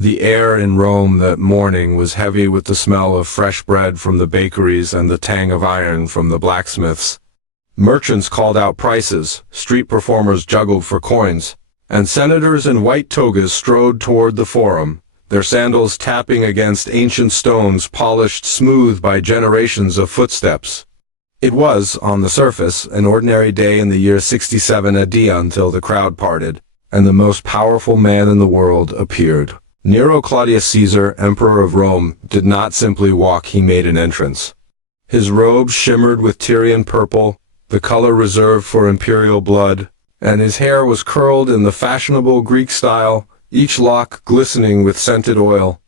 The air in Rome that morning was heavy with the smell of fresh bread from the bakeries and the tang of iron from the blacksmiths. Merchants called out prices, street performers juggled for coins, and senators in white togas strode toward the forum, their sandals tapping against ancient stones polished smooth by generations of footsteps. It was, on the surface, an ordinary day in the year 67 AD until the crowd parted, and the most powerful man in the world appeared. Nero Claudius Caesar, Emperor of Rome, did not simply walk, he made an entrance. His robes shimmered with Tyrian purple, the color reserved for imperial blood, and his hair was curled in the fashionable Greek style, each lock glistening with scented oil.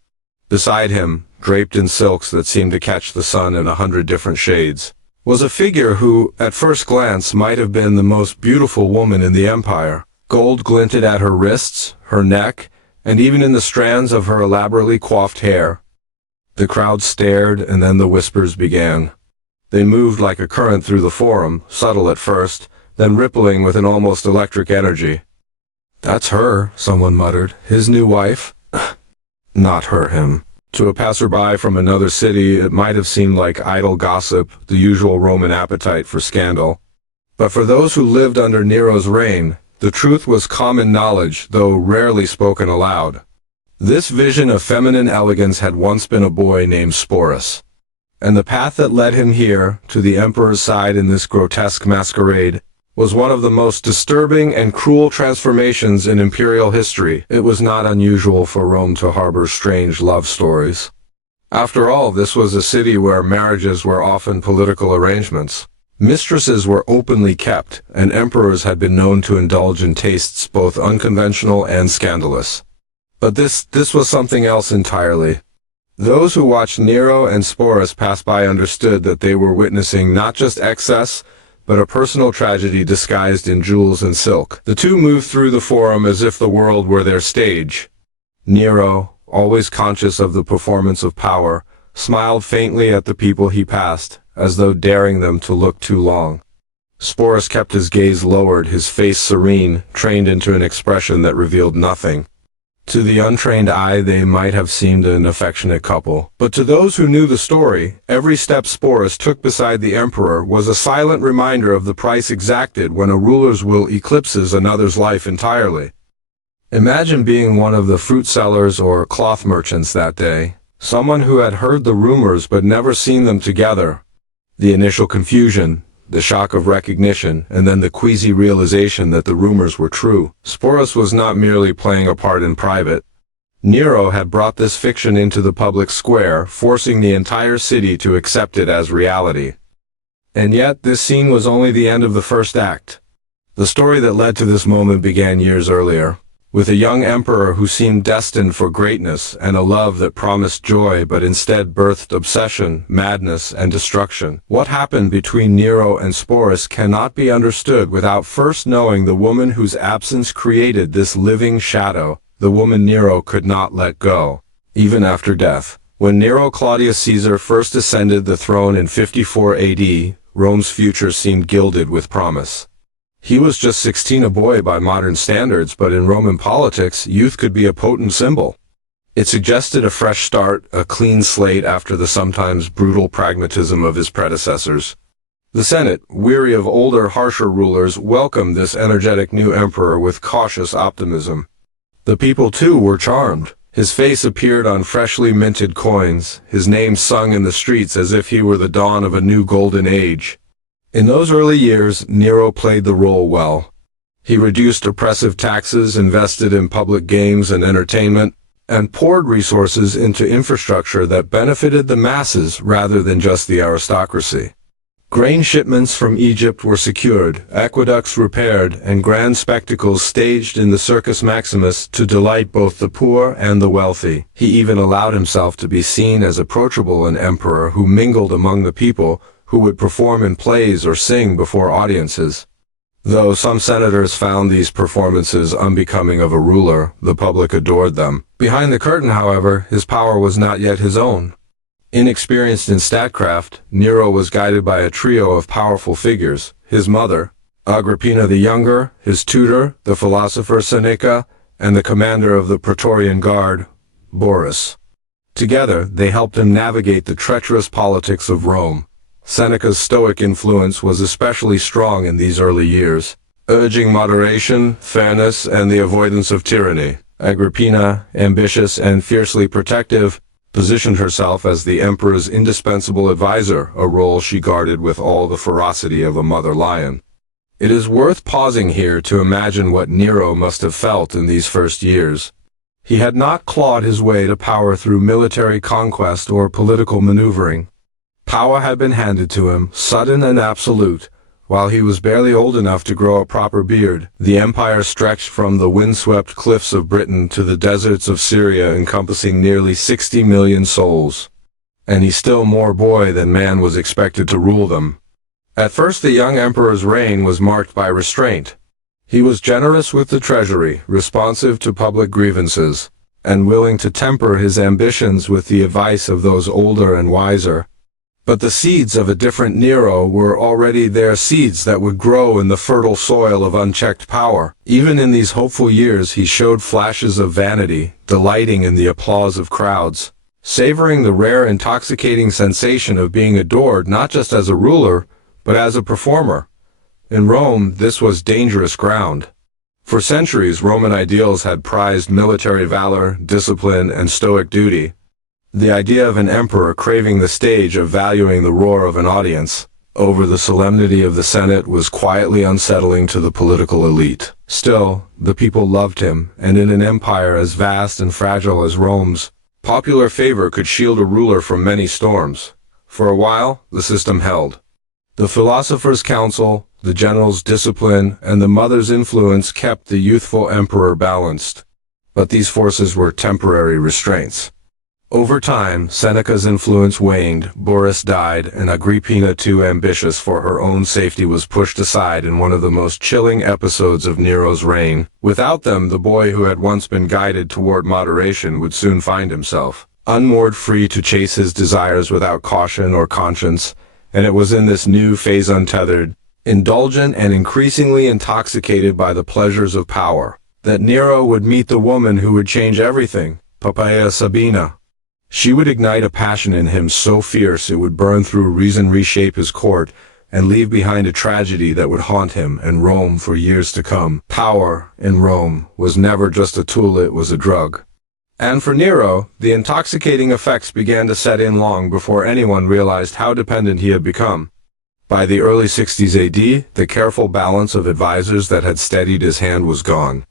Beside him, draped in silks that seemed to catch the sun in 100 different shades, was a figure who, at first glance, might have been the most beautiful woman in the empire. Gold glinted at her wrists, her neck, and even in the strands of her elaborately coiffed hair. The crowd stared, and then the whispers began. They moved like a current through the forum, subtle at first, then rippling with an almost electric energy. "That's her," someone muttered. "His new wife?" Not him. To a passerby from another city, it might have seemed like idle gossip, the usual Roman appetite for scandal. But for those who lived under Nero's reign, the truth was common knowledge, though rarely spoken aloud. This vision of feminine elegance had once been a boy named Sporus. And the path that led him here, to the emperor's side in this grotesque masquerade, was one of the most disturbing and cruel transformations in imperial history. It was not unusual for Rome to harbor strange love stories. After all, this was a city where marriages were often political arrangements. Mistresses were openly kept, and emperors had been known to indulge in tastes both unconventional and scandalous. But this was something else entirely. Those who watched Nero and Sporus pass by understood that they were witnessing not just excess, but a personal tragedy disguised in jewels and silk. The two moved through the forum as if the world were their stage. Nero, always conscious of the performance of power, smiled faintly at the people he passed, as though daring them to look too long. Sporus kept his gaze lowered, his face serene, trained into an expression that revealed nothing. To the untrained eye they might have seemed an affectionate couple, but to those who knew the story, every step Sporus took beside the emperor was a silent reminder of the price exacted when a ruler's will eclipses another's life entirely. Imagine being one of the fruit sellers or cloth merchants that day, someone who had heard the rumors but never seen them together. The initial confusion, the shock of recognition, and then the queasy realization that the rumors were true. Sporus was not merely playing a part in private. Nero had brought this fiction into the public square, forcing the entire city to accept it as reality. And yet, this scene was only the end of the first act. The story that led to this moment began years earlier, with a young emperor who seemed destined for greatness and a love that promised joy but instead birthed obsession, madness, and destruction. What happened between Nero and Sporus cannot be understood without first knowing the woman whose absence created this living shadow, the woman Nero could not let go, even after death. When Nero Claudius Caesar first ascended the throne in 54 AD, Rome's future seemed gilded with promise. He was just 16, a boy by modern standards, but in Roman politics, youth could be a potent symbol. It suggested a fresh start, a clean slate after the sometimes brutal pragmatism of his predecessors. The Senate, weary of older, harsher rulers, welcomed this energetic new emperor with cautious optimism. The people, too, were charmed. His face appeared on freshly minted coins, his name sung in the streets as if he were the dawn of a new golden age. In those early years, Nero played the role well. He reduced oppressive taxes, invested in public games and entertainment, and poured resources into infrastructure that benefited the masses rather than just the aristocracy. Grain shipments from Egypt were secured, aqueducts repaired, and grand spectacles staged in the Circus Maximus to delight both the poor and the wealthy. He even allowed himself to be seen as approachable an emperor who mingled among the people, who would perform in plays or sing before audiences. Though some senators found these performances unbecoming of a ruler, the public adored them. Behind the curtain, however, his power was not yet his own. Inexperienced in statecraft, Nero was guided by a trio of powerful figures: his mother, Agrippina the Younger, his tutor, the philosopher Seneca, and the commander of the Praetorian Guard, Boris. Together, they helped him navigate the treacherous politics of Rome. Seneca's Stoic influence was especially strong in these early years, urging moderation, fairness, and the avoidance of tyranny. Agrippina, ambitious and fiercely protective, positioned herself as the emperor's indispensable advisor, a role she guarded with all the ferocity of a mother lion. It is worth pausing here to imagine what Nero must have felt in these first years. He had not clawed his way to power through military conquest or political maneuvering. Power had been handed to him, sudden and absolute. While he was barely old enough to grow a proper beard, the empire stretched from the windswept cliffs of Britain to the deserts of Syria, encompassing nearly 60 million souls. And he still more boy than man was expected to rule them. At first the young emperor's reign was marked by restraint. He was generous with the treasury, responsive to public grievances, and willing to temper his ambitions with the advice of those older and wiser. But the seeds of a different Nero were already there, seeds that would grow in the fertile soil of unchecked power. Even in these hopeful years he showed flashes of vanity, delighting in the applause of crowds, savoring the rare intoxicating sensation of being adored not just as a ruler, but as a performer. In Rome, this was dangerous ground. For centuries, Roman ideals had prized military valor, discipline, and stoic duty. The idea of an emperor craving the stage, of valuing the roar of an audience over the solemnity of the Senate, was quietly unsettling to the political elite. Still, the people loved him, and in an empire as vast and fragile as Rome's, popular favor could shield a ruler from many storms. For a while, the system held. The philosopher's counsel, the general's discipline, and the mother's influence kept the youthful emperor balanced. But these forces were temporary restraints. Over time, Seneca's influence waned, Boris died, and Agrippina, too ambitious for her own safety, was pushed aside in one of the most chilling episodes of Nero's reign. Without them, the boy who had once been guided toward moderation would soon find himself unmoored, free to chase his desires without caution or conscience. And it was in this new phase, untethered, indulgent, and increasingly intoxicated by the pleasures of power, that Nero would meet the woman who would change everything, Poppaea Sabina. She would ignite a passion in him so fierce it would burn through reason, reshape his court, and leave behind a tragedy that would haunt him and Rome for years to come. Power, in Rome, was never just a tool, it was a drug. And for Nero, the intoxicating effects began to set in long before anyone realized how dependent he had become. By the early 60s AD, the careful balance of advisors that had steadied his hand was gone.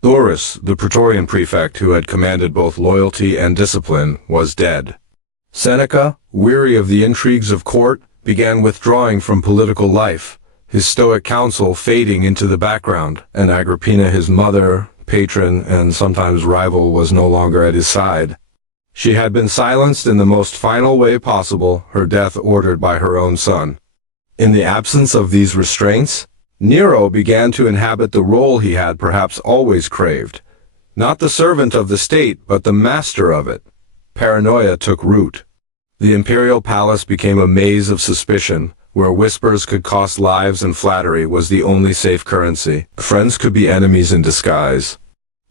Boris, the Praetorian prefect who had commanded both loyalty and discipline, was dead. Seneca, weary of the intrigues of court, began withdrawing from political life, his stoic counsel fading into the background, and Agrippina, his mother, patron, and sometimes rival, was no longer at his side. She had been silenced in the most final way possible, her death ordered by her own son. In the absence of these restraints, Nero began to inhabit the role he had perhaps always craved. Not the servant of the state, but the master of it. Paranoia took root. The imperial palace became a maze of suspicion, where whispers could cost lives and flattery was the only safe currency. Friends could be enemies in disguise.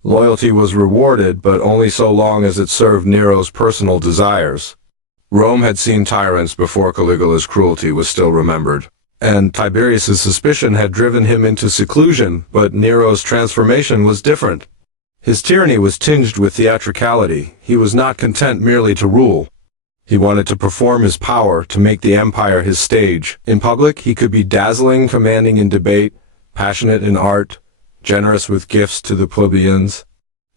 Loyalty was rewarded, but only so long as it served Nero's personal desires. Rome had seen tyrants before Caligula's cruelty was still remembered. And Tiberius's suspicion had driven him into seclusion, but Nero's transformation was different. His tyranny was tinged with theatricality. He was not content merely to rule. He wanted to perform his power, to make the empire his stage. In public, he could be dazzling, commanding in debate, passionate in art, generous with gifts to the plebeians.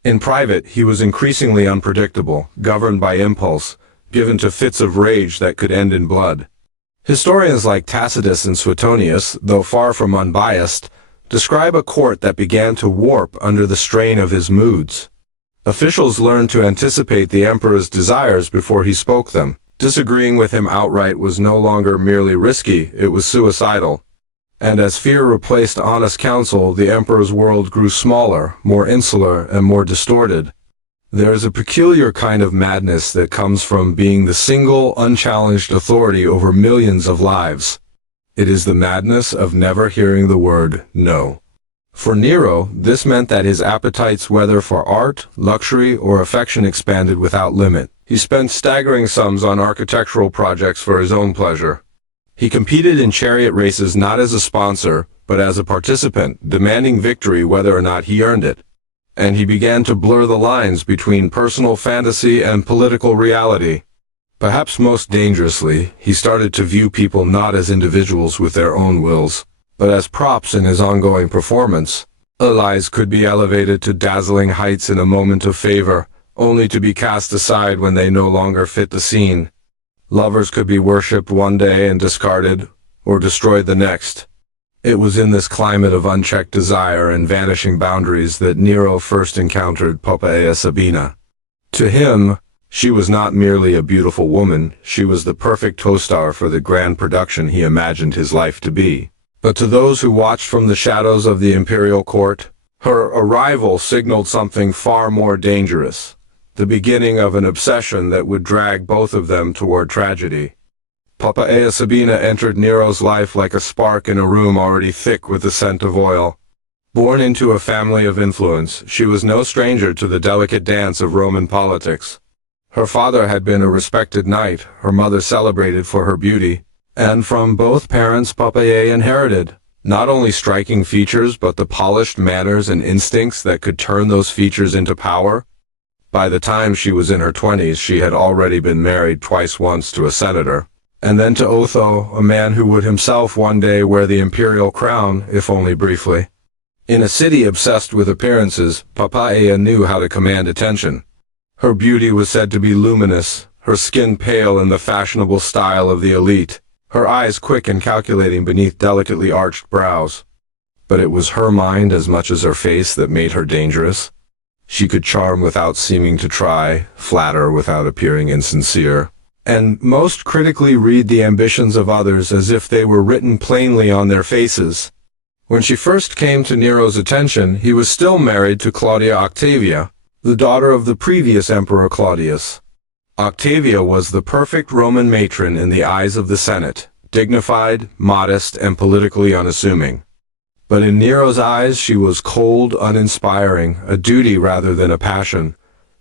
In private, he was increasingly unpredictable, governed by impulse, given to fits of rage that could end in blood. Historians like Tacitus and Suetonius, though far from unbiased, describe a court that began to warp under the strain of his moods. Officials learned to anticipate the emperor's desires before he spoke them. Disagreeing with him outright was no longer merely risky, it was suicidal. And as fear replaced honest counsel, the emperor's world grew smaller, more insular, and more distorted. There is a peculiar kind of madness that comes from being the single, unchallenged authority over millions of lives. It is the madness of never hearing the word no. For Nero, this meant that his appetites, whether for art, luxury, or affection, expanded without limit. He spent staggering sums on architectural projects for his own pleasure. He competed in chariot races not as a sponsor, but as a participant, demanding victory whether or not he earned it. And he began to blur the lines between personal fantasy and political reality. Perhaps most dangerously, he started to view people not as individuals with their own wills, but as props in his ongoing performance. Allies could be elevated to dazzling heights in a moment of favor, only to be cast aside when they no longer fit the scene. Lovers could be worshipped one day and discarded, or destroyed the next. It was in this climate of unchecked desire and vanishing boundaries that Nero first encountered Poppaea Sabina. To him, she was not merely a beautiful woman, she was the perfect co-star for the grand production he imagined his life to be. But to those who watched from the shadows of the imperial court, her arrival signaled something far more dangerous, the beginning of an obsession that would drag both of them toward tragedy. Poppaea Sabina entered Nero's life like a spark in a room already thick with the scent of oil. Born into a family of influence, she was no stranger to the delicate dance of Roman politics. Her father had been a respected knight, her mother celebrated for her beauty, and from both parents Poppaea inherited not only striking features but the polished manners and instincts that could turn those features into power. By the time she was in her 20s, she had already been married twice, once to a senator, and then to Otho, a man who would himself one day wear the imperial crown, if only briefly. In a city obsessed with appearances, Poppaea knew how to command attention. Her beauty was said to be luminous, her skin pale in the fashionable style of the elite, her eyes quick and calculating beneath delicately arched brows. But it was her mind as much as her face that made her dangerous. She could charm without seeming to try, flatter without appearing insincere, and most critically read the ambitions of others as if they were written plainly on their faces. When she first came to Nero's attention, he was still married to Claudia Octavia, the daughter of the previous Emperor Claudius. Octavia was the perfect Roman matron in the eyes of the Senate, dignified, modest, and politically unassuming. But in Nero's eyes she was cold, uninspiring, a duty rather than a passion.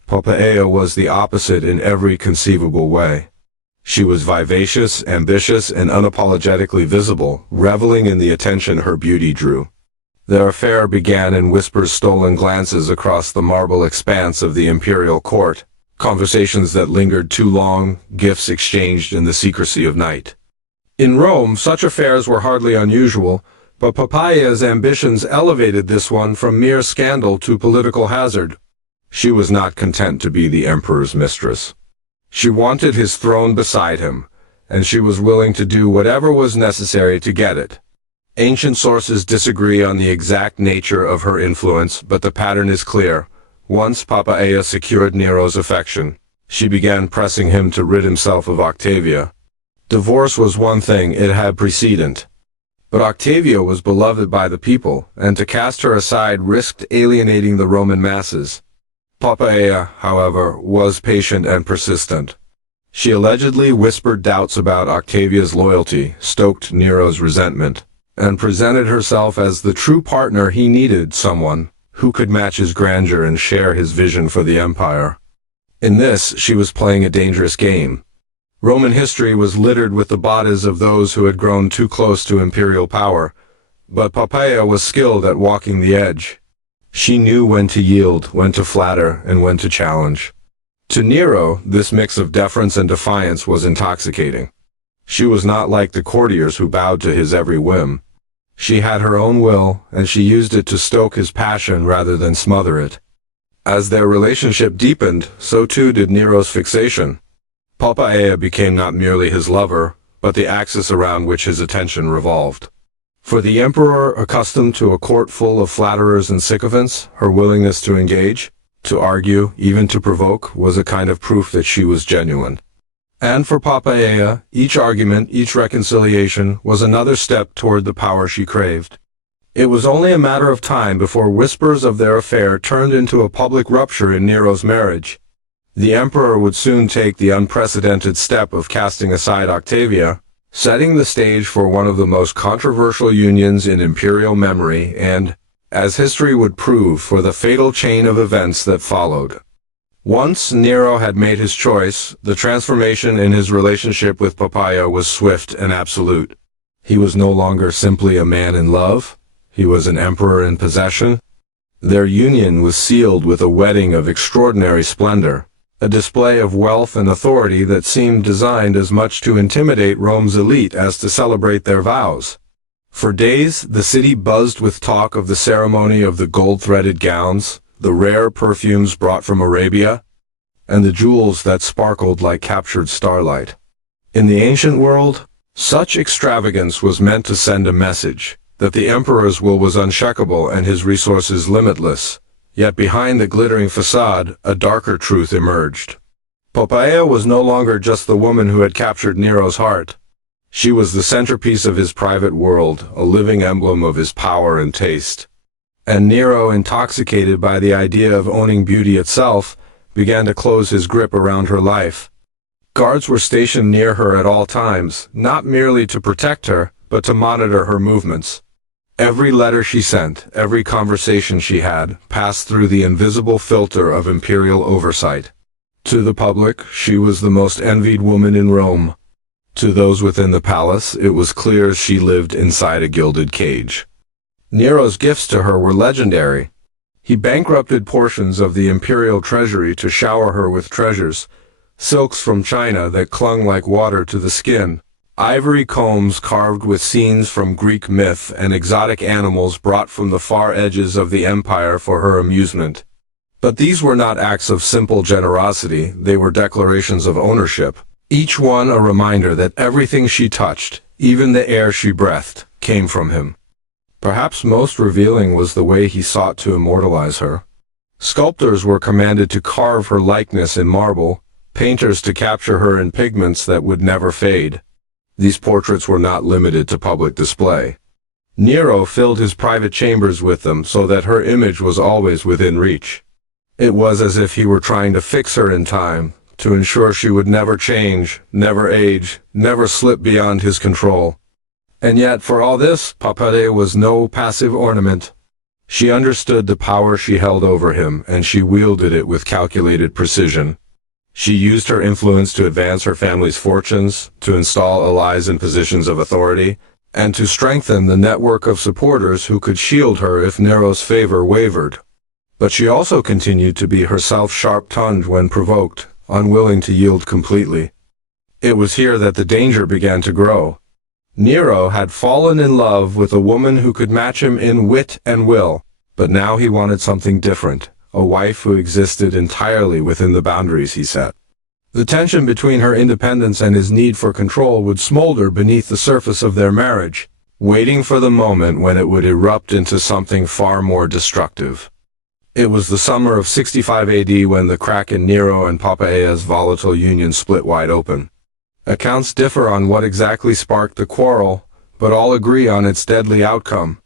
Poppaea was the opposite in every conceivable way. She was vivacious, ambitious, and unapologetically visible, reveling in the attention her beauty drew. Their affair began in whispers, stolen glances across the marble expanse of the imperial court, conversations that lingered too long, gifts exchanged in the secrecy of night. In Rome, such affairs were hardly unusual, but Poppaea's ambitions elevated this one from mere scandal to political hazard. She was not content to be the emperor's mistress. She wanted his throne beside him, and she was willing to do whatever was necessary to get it. Ancient sources disagree on the exact nature of her influence, but the pattern is clear. Once Poppaea secured Nero's affection, she began pressing him to rid himself of Octavia. Divorce was one thing, it had precedent. But Octavia was beloved by the people, and to cast her aside risked alienating the Roman masses. Poppaea, however, was patient and persistent. She allegedly whispered doubts about Octavia's loyalty, stoked Nero's resentment, and presented herself as the true partner he needed, someone who could match his grandeur and share his vision for the empire. In this, she was playing a dangerous game. Roman history was littered with the bodies of those who had grown too close to imperial power, but Poppaea was skilled at walking the edge. She knew when to yield, when to flatter, and when to challenge. To Nero, this mix of deference and defiance was intoxicating. She was not like the courtiers who bowed to his every whim. She had her own will, and she used it to stoke his passion rather than smother it. As their relationship deepened, so too did Nero's fixation. Poppaea became not merely his lover, but the axis around which his attention revolved. For the emperor, accustomed to a court full of flatterers and sycophants, her willingness to engage, to argue, even to provoke, was a kind of proof that she was genuine. And for Poppaea, each argument, each reconciliation, was another step toward the power she craved. It was only a matter of time before whispers of their affair turned into a public rupture in Nero's marriage. The emperor would soon take the unprecedented step of casting aside Octavia, setting the stage for one of the most controversial unions in imperial memory, and, as history would prove for the fatal chain of events that followed. Once Nero had made his choice, the transformation in his relationship with Poppaea was swift and absolute. He was no longer simply a man in love, he was an emperor in possession. Their union was sealed with a wedding of extraordinary splendor, a display of wealth and authority that seemed designed as much to intimidate Rome's elite as to celebrate their vows. For days, the city buzzed with talk of the ceremony of the gold-threaded gowns, the rare perfumes brought from Arabia, and the jewels that sparkled like captured starlight. In the ancient world, such extravagance was meant to send a message that the emperor's will was unshakable and his resources limitless. Yet behind the glittering facade, a darker truth emerged. Poppaea was no longer just the woman who had captured Nero's heart. She was the centerpiece of his private world, a living emblem of his power and taste. And Nero, intoxicated by the idea of owning beauty itself, began to close his grip around her life. Guards were stationed near her at all times, not merely to protect her, but to monitor her movements. Every letter she sent, every conversation she had, passed through the invisible filter of imperial oversight. To the public, she was the most envied woman in Rome. To those within the palace, it was clear she lived inside a gilded cage. Nero's gifts to her were legendary. He bankrupted portions of the imperial treasury to shower her with treasures, silks from China that clung like water to the skin, ivory combs carved with scenes from Greek myth, and exotic animals brought from the far edges of the empire for her amusement. But these were not acts of simple generosity, they were declarations of ownership, each one a reminder that everything she touched, even the air she breathed, came from him. Perhaps most revealing was the way he sought to immortalize her. Sculptors were commanded to carve her likeness in marble, painters to capture her in pigments that would never fade. These portraits were not limited to public display. Nero filled his private chambers with them so that her image was always within reach. It was as if he were trying to fix her in time, to ensure she would never change, never age, never slip beyond his control. And yet, for all this, Poppaea was no passive ornament. She understood the power she held over him, and she wielded it with calculated precision. She used her influence to advance her family's fortunes, to install allies in positions of authority, and to strengthen the network of supporters who could shield her if Nero's favor wavered. But she also continued to be herself sharp-tongued when provoked, unwilling to yield completely. It was here that the danger began to grow. Nero had fallen in love with a woman who could match him in wit and will, but now he wanted something different, a wife who existed entirely within the boundaries he set. The tension between her independence and his need for control would smolder beneath the surface of their marriage, waiting for the moment when it would erupt into something far more destructive. It was the summer of 65 AD when the crack in Nero and Poppaea's volatile union split wide open. Accounts differ on what exactly sparked the quarrel, but all agree on its deadly outcome.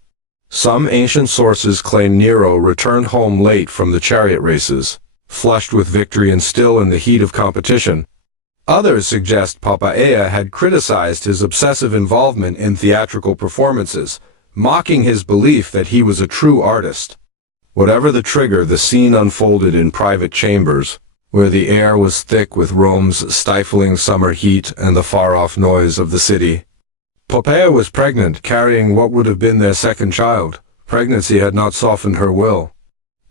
Some ancient sources claim Nero returned home late from the chariot races, flushed with victory and still in the heat of competition. Others suggest Poppaea had criticized his obsessive involvement in theatrical performances, mocking his belief that he was a true artist. Whatever the trigger, the scene unfolded in private chambers, where the air was thick with Rome's stifling summer heat and the far-off noise of the city. Poppaea was pregnant, carrying what would have been their second child. Pregnancy had not softened her will.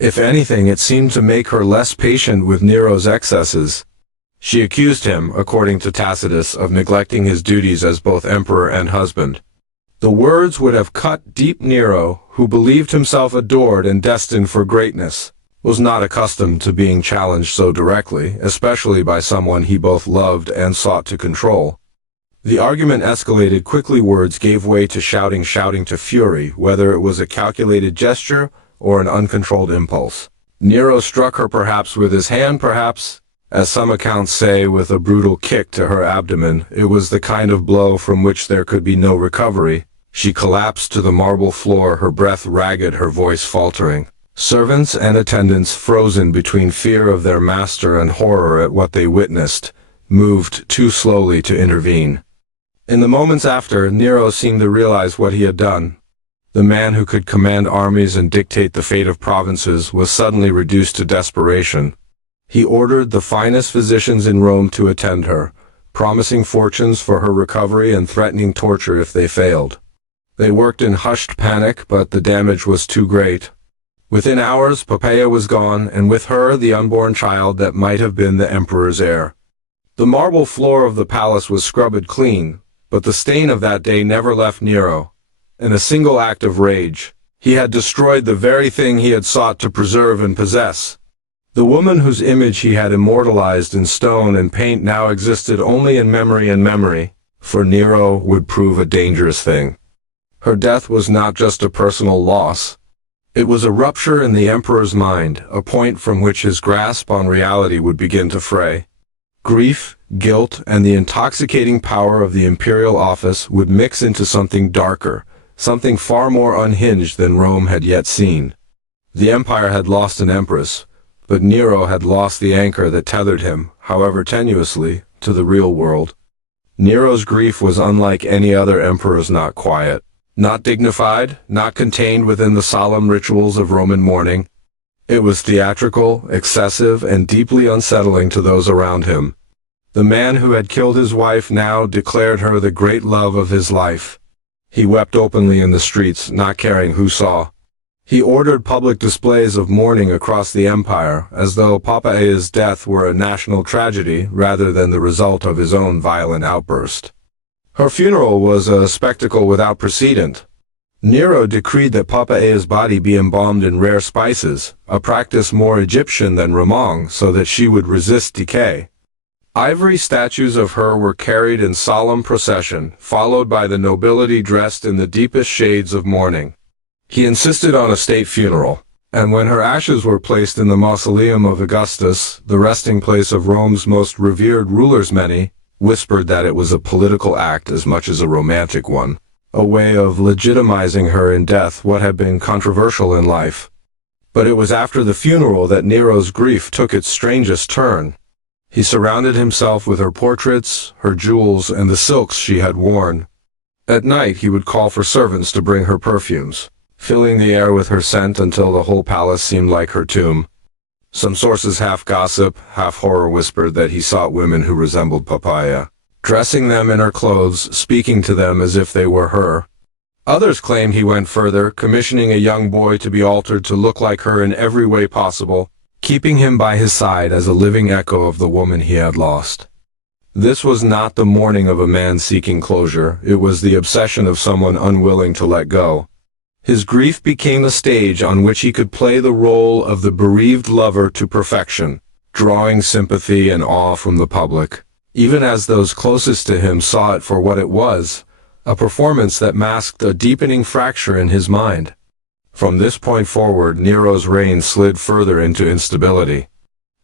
If anything, it seemed to make her less patient with Nero's excesses. She accused him, according to Tacitus, of neglecting his duties as both emperor and husband. The words would have cut deep. Nero, who believed himself adored and destined for greatness, was not accustomed to being challenged so directly, especially by someone he both loved and sought to control. The argument escalated quickly. Words gave way to shouting to fury, whether it was a calculated gesture or an uncontrolled impulse. Nero struck her perhaps with his hand, perhaps, as some accounts say, with a brutal kick to her abdomen. It was the kind of blow from which there could be no recovery. She collapsed to the marble floor, her breath ragged, her voice faltering. Servants and attendants, frozen between fear of their master and horror at what they witnessed, moved too slowly to intervene. In the moments after, Nero seemed to realize what he had done. The man who could command armies and dictate the fate of provinces was suddenly reduced to desperation. He ordered the finest physicians in Rome to attend her, promising fortunes for her recovery and threatening torture if they failed. They worked in hushed panic, but the damage was too great. Within hours, Poppaea was gone, and with her the unborn child that might have been the emperor's heir. The marble floor of the palace was scrubbed clean, but the stain of that day never left Nero. In a single act of rage, he had destroyed the very thing he had sought to preserve and possess. The woman whose image he had immortalized in stone and paint now existed only in memory, and memory, for Nero, would prove a dangerous thing. Her death was not just a personal loss. It was a rupture in the emperor's mind, a point from which his grasp on reality would begin to fray. Grief, guilt, and the intoxicating power of the imperial office would mix into something darker, something far more unhinged than Rome had yet seen. The empire had lost an empress, but Nero had lost the anchor that tethered him, however tenuously, to the real world. Nero's grief was unlike any other emperor's, not quiet, not dignified, not contained within the solemn rituals of Roman mourning. It was theatrical, excessive, and deeply unsettling to those around him. The man who had killed his wife now declared her the great love of his life. He wept openly in the streets, not caring who saw. He ordered public displays of mourning across the empire, as though Poppaea's death were a national tragedy rather than the result of his own violent outburst. Her funeral was a spectacle without precedent. Nero decreed that Poppaea's body be embalmed in rare spices, a practice more Egyptian than Roman, so that she would resist decay. Ivory statues of her were carried in solemn procession, followed by the nobility dressed in the deepest shades of mourning. He insisted on a state funeral, and when her ashes were placed in the mausoleum of Augustus, the resting place of Rome's most revered rulers, many whispered that it was a political act as much as a romantic one, a way of legitimizing her in death what had been controversial in life. But it was after the funeral that Nero's grief took its strangest turn. He surrounded himself with her portraits, her jewels, and the silks she had worn. At night he would call for servants to bring her perfumes, filling the air with her scent until the whole palace seemed like her tomb. Some sources, half gossip, half horror, whispered that he sought women who resembled Poppaea, dressing them in her clothes, speaking to them as if they were her. Others claimed he went further, commissioning a young boy to be altered to look like her in every way possible, keeping him by his side as a living echo of the woman he had lost. This was not the mourning of a man seeking closure, it was the obsession of someone unwilling to let go. His grief became a stage on which he could play the role of the bereaved lover to perfection, drawing sympathy and awe from the public, even as those closest to him saw it for what it was, a performance that masked a deepening fracture in his mind. From this point forward, Nero's reign slid further into instability.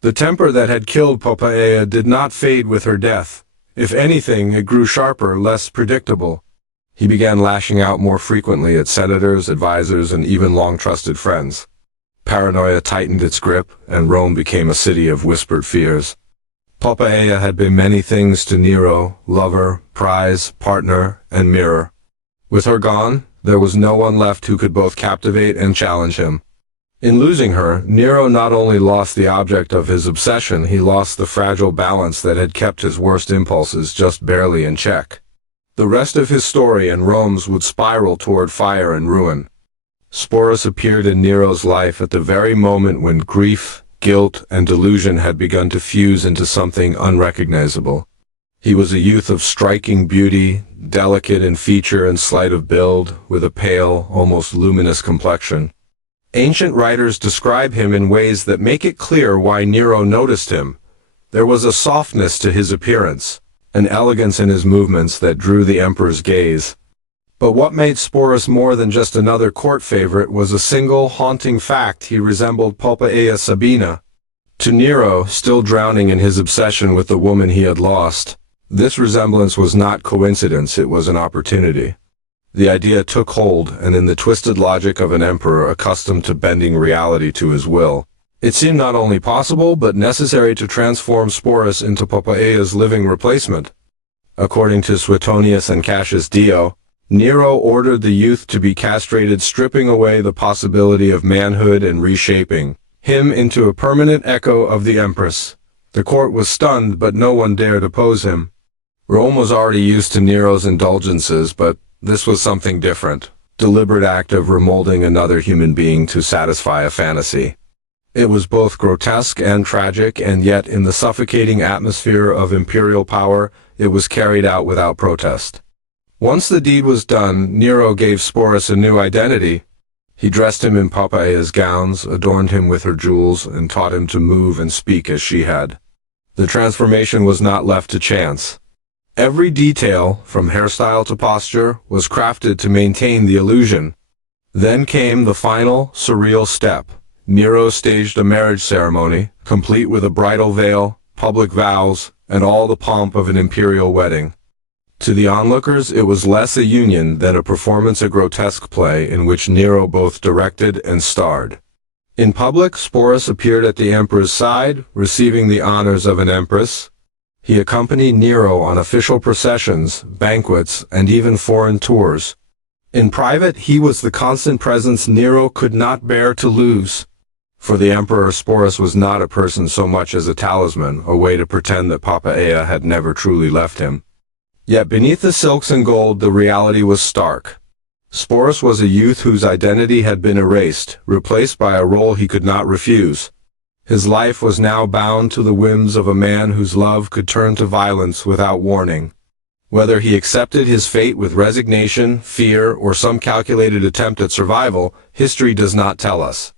The temper that had killed Poppaea did not fade with her death. If anything, it grew sharper, less predictable. He began lashing out more frequently at senators, advisors, and even long-trusted friends. Paranoia tightened its grip, and Rome became a city of whispered fears. Poppaea had been many things to Nero: lover, prize, partner, and mirror. With her gone, there was no one left who could both captivate and challenge him. In losing her, Nero not only lost the object of his obsession, he lost the fragile balance that had kept his worst impulses just barely in check. The rest of his story and Rome's would spiral toward fire and ruin. Sporus appeared in Nero's life at the very moment when grief, guilt, and delusion had begun to fuse into something unrecognizable. He was a youth of striking beauty, delicate in feature and slight of build, with a pale, almost luminous complexion. Ancient writers describe him in ways that make it clear why Nero noticed him. There was a softness to his appearance, an elegance in his movements that drew the emperor's gaze. But what made Sporus more than just another court favorite was a single, haunting fact: he resembled Poppaea Sabina. To Nero, still drowning in his obsession with the woman he had lost, this resemblance was not coincidence, it was an opportunity. The idea took hold, and in the twisted logic of an emperor accustomed to bending reality to his will, it seemed not only possible but necessary to transform Sporus into Poppaea's living replacement. According to Suetonius and Cassius Dio, Nero ordered the youth to be castrated, stripping away the possibility of manhood and reshaping him into a permanent echo of the empress. The court was stunned, but no one dared oppose him. Rome was already used to Nero's indulgences, but this was something different. Deliberate act of remolding another human being to satisfy a fantasy. It was both grotesque and tragic, and yet in the suffocating atmosphere of imperial power, it was carried out without protest. Once the deed was done, Nero gave Sporus a new identity. He dressed him in Poppaia's gowns, adorned him with her jewels, and taught him to move and speak as she had. The transformation was not left to chance. Every detail, from hairstyle to posture, was crafted to maintain the illusion. Then came the final, surreal step. Nero staged a marriage ceremony, complete with a bridal veil, public vows, and all the pomp of an imperial wedding. To the onlookers, it was less a union than a performance, a grotesque play in which Nero both directed and starred. In public, Sporus appeared at the emperor's side, receiving the honors of an empress. He accompanied Nero on official processions, banquets, and even foreign tours. In private, he was the constant presence Nero could not bear to lose. For the emperor, Sporus was not a person so much as a talisman, a way to pretend that Poppaea had never truly left him. Yet beneath the silks and gold, the reality was stark. Sporus was a youth whose identity had been erased, replaced by a role he could not refuse. His life was now bound to the whims of a man whose love could turn to violence without warning. Whether he accepted his fate with resignation, fear, or some calculated attempt at survival, history does not tell us.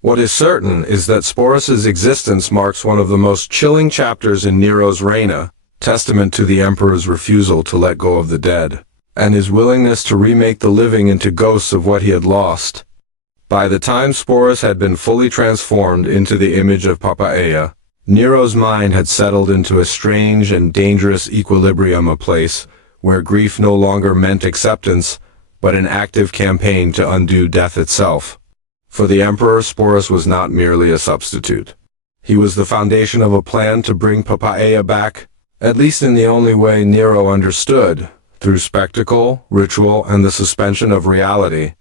What is certain is that Sporus's existence marks one of the most chilling chapters in Nero's reign, testament to the emperor's refusal to let go of the dead, and his willingness to remake the living into ghosts of what he had lost. By the time Sporus had been fully transformed into the image of Poppaea, Nero's mind had settled into a strange and dangerous equilibrium, a place where grief no longer meant acceptance, but an active campaign to undo death itself. For the emperor, Sporus was not merely a substitute. He was the foundation of a plan to bring Poppaea back, at least in the only way Nero understood, through spectacle, ritual, and the suspension of reality.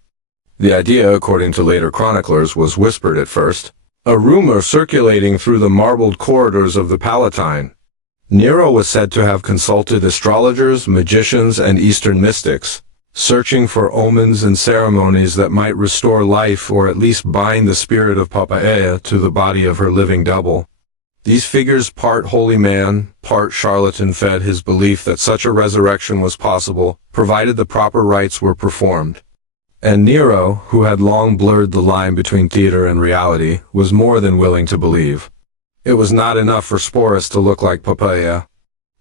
The idea, according to later chroniclers, was whispered at first, a rumor circulating through the marbled corridors of the Palatine. Nero was said to have consulted astrologers, magicians, and Eastern mystics, searching for omens and ceremonies that might restore life or at least bind the spirit of Poppaea to the body of her living double. These figures, part holy man, part charlatan, fed his belief that such a resurrection was possible, provided the proper rites were performed. And Nero, who had long blurred the line between theater and reality, was more than willing to believe. It was not enough for Sporus to look like Poppaea.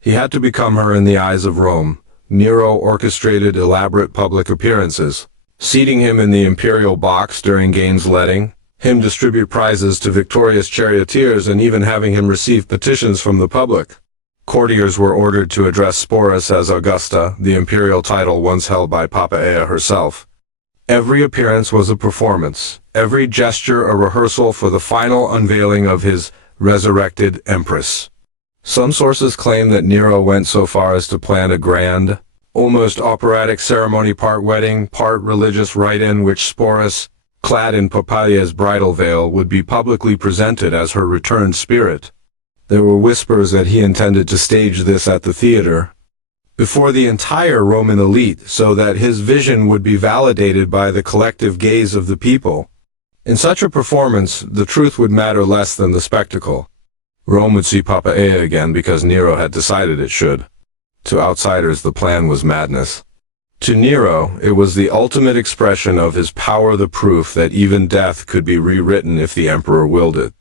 He had to become her in the eyes of Rome. Nero orchestrated elaborate public appearances, seating him in the imperial box during games, letting him distribute prizes to victorious charioteers, and even having him receive petitions from the public. Courtiers were ordered to address Sporus as Augusta, the imperial title once held by Poppaea herself. Every appearance was a performance, every gesture a rehearsal for the final unveiling of his resurrected empress. Some sources claim that Nero went so far as to plan a grand, almost operatic ceremony, part wedding, part religious rite, in which Sporus, clad in Poppaea's bridal veil, would be publicly presented as her returned spirit. There were whispers that he intended to stage this at the theater, before the entire Roman elite, so that his vision would be validated by the collective gaze of the people. In such a performance, the truth would matter less than the spectacle. Rome would see Poppaea again because Nero had decided it should. To outsiders, the plan was madness. To Nero, it was the ultimate expression of his power, the proof that even death could be rewritten if the emperor willed it.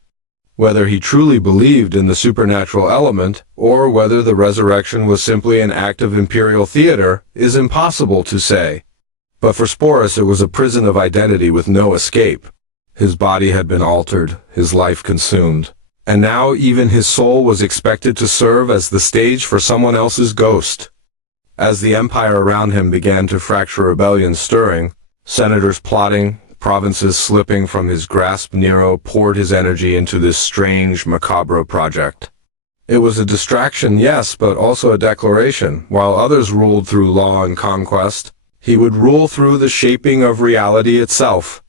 Whether he truly believed in the supernatural element, or whether the resurrection was simply an act of imperial theater, is impossible to say. But for Sporus, it was a prison of identity with no escape. His body had been altered, his life consumed, and now even his soul was expected to serve as the stage for someone else's ghost. As the empire around him began to fracture, rebellion stirring, senators plotting, provinces slipping from his grasp, Nero poured his energy into this strange, macabre project. It was a distraction, yes, but also a declaration. While others ruled through law and conquest, He would rule through the shaping of reality itself.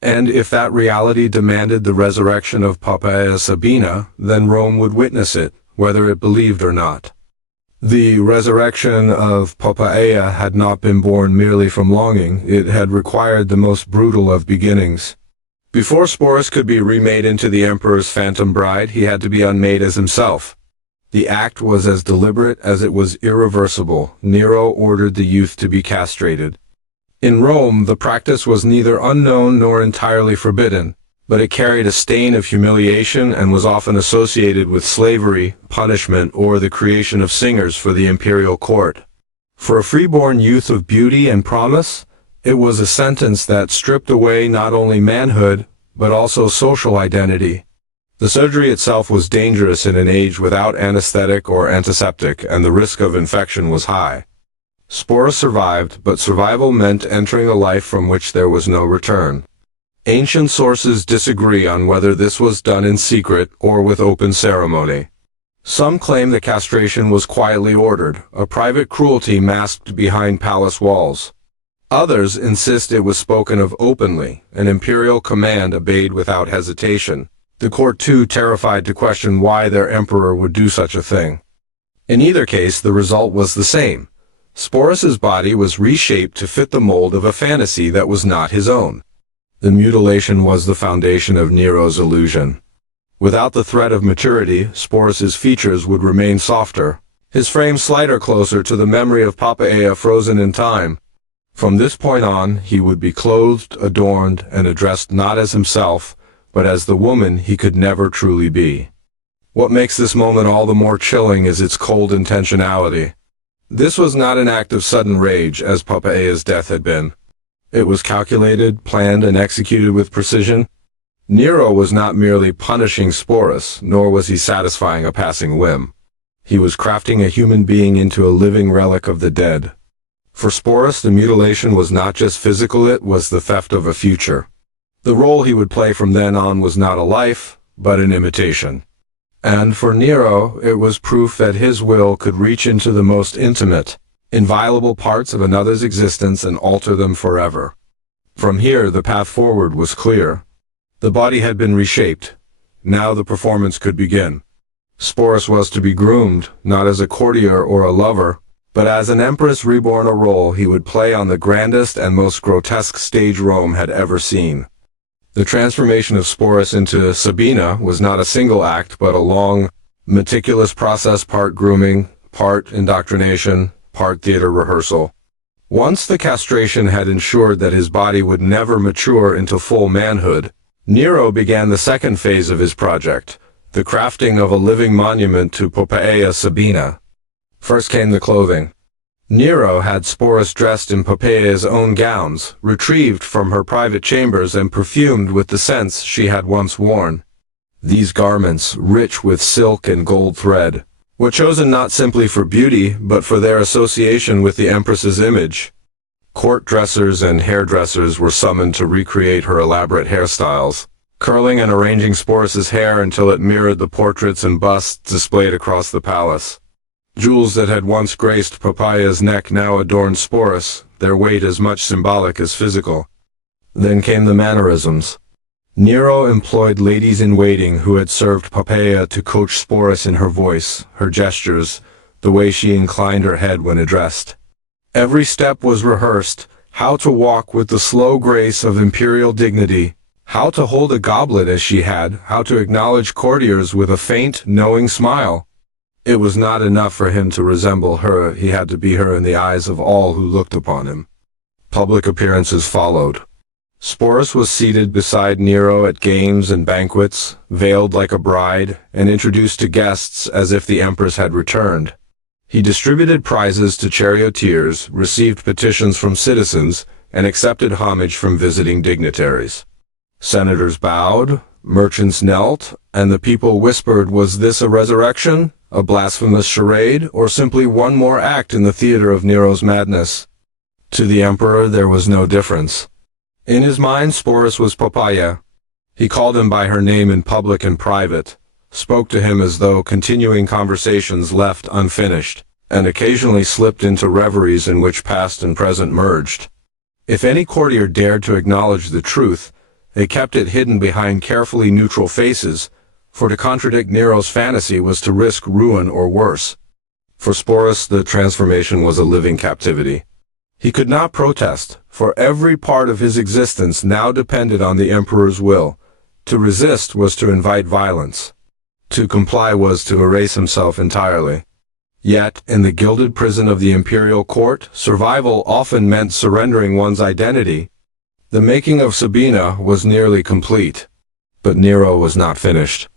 And if that reality demanded the resurrection of Poppaea Sabina, then Rome would witness it, whether it believed or not. The resurrection of Poppaea had not been born merely from longing, it had required the most brutal of beginnings. Before Sporus could be remade into the emperor's phantom bride, he had to be unmade as himself. The act was as deliberate as it was irreversible. Nero ordered the youth to be castrated. In Rome, the practice was neither unknown nor entirely forbidden, but it carried a stain of humiliation and was often associated with slavery, punishment, or the creation of singers for the imperial court. For a freeborn youth of beauty and promise, it was a sentence that stripped away not only manhood, but also social identity. The surgery itself was dangerous in an age without anesthetic or antiseptic, and the risk of infection was high. Sporus survived, but survival meant entering a life from which there was no return. Ancient sources disagree on whether this was done in secret or with open ceremony. Some claim the castration was quietly ordered, a private cruelty masked behind palace walls. Others insist it was spoken of openly, an imperial command obeyed without hesitation. The court too terrified to question why their emperor would do such a thing. In either case, the result was the same. Sporus's body was reshaped to fit the mold of a fantasy that was not his own. The mutilation was the foundation of Nero's illusion. Without the threat of maturity, Sporus's features would remain softer, his frame slighter, closer to the memory of Poppaea frozen in time. From this point on, he would be clothed, adorned, and addressed not as himself, but as the woman he could never truly be. What makes this moment all the more chilling is its cold intentionality. This was not an act of sudden rage, as Poppaea's death had been. It was calculated, planned, and executed with precision. Nero was not merely punishing Sporus, nor was he satisfying a passing whim. He was crafting a human being into a living relic of the dead. For Sporus, the mutilation was not just physical, it was the theft of a future. The role he would play from then on was not a life, but an imitation. And for Nero, it was proof that his will could reach into the most intimate, inviolable parts of another's existence and alter them forever. From here, the path forward was clear. The body had been reshaped. Now the performance could begin. Sporus was to be groomed, not as a courtier or a lover, but as an empress reborn, a role he would play on the grandest and most grotesque stage Rome had ever seen. The transformation of Sporus into Sabina was not a single act, but a long, meticulous process, part grooming, part indoctrination, part theater rehearsal. Once the castration had ensured that his body would never mature into full manhood, Nero began the second phase of his project, the crafting of a living monument to Poppaea Sabina. First came the clothing. Nero had Sporus dressed in Poppaea's own gowns, retrieved from her private chambers and perfumed with the scents she had once worn. These garments, rich with silk and gold thread, were chosen not simply for beauty, but for their association with the empress's image. Court dressers and hairdressers were summoned to recreate her elaborate hairstyles, curling and arranging Sporus's hair until it mirrored the portraits and busts displayed across the palace. Jewels that had once graced Poppaea's neck now adorned Sporus, their weight as much symbolic as physical. Then came the mannerisms. Nero employed ladies-in-waiting who had served Poppaea to coach Sporus in her voice, her gestures, the way she inclined her head when addressed. Every step was rehearsed: how to walk with the slow grace of imperial dignity, how to hold a goblet as she had, how to acknowledge courtiers with a faint, knowing smile. It was not enough for him to resemble her, he had to be her in the eyes of all who looked upon him. Public appearances followed. Sporus was seated beside Nero at games and banquets, veiled like a bride, and introduced to guests as if the empress had returned. He distributed prizes to charioteers, received petitions from citizens, and accepted homage from visiting dignitaries. Senators bowed, merchants knelt, and the people whispered, was this a resurrection, a blasphemous charade, or simply one more act in the theater of Nero's madness? To the emperor there was no difference. In his mind, Sporus was Poppaea. He called him by her name in public and private, spoke to him as though continuing conversations left unfinished, and occasionally slipped into reveries in which past and present merged. If any courtier dared to acknowledge the truth, they kept it hidden behind carefully neutral faces, for to contradict Nero's fantasy was to risk ruin or worse. For Sporus, the transformation was a living captivity. He could not protest, for every part of his existence now depended on the emperor's will. To resist was to invite violence. To comply was to erase himself entirely. Yet, in the gilded prison of the imperial court, survival often meant surrendering one's identity. The making of Sabina was nearly complete. But Nero was not finished.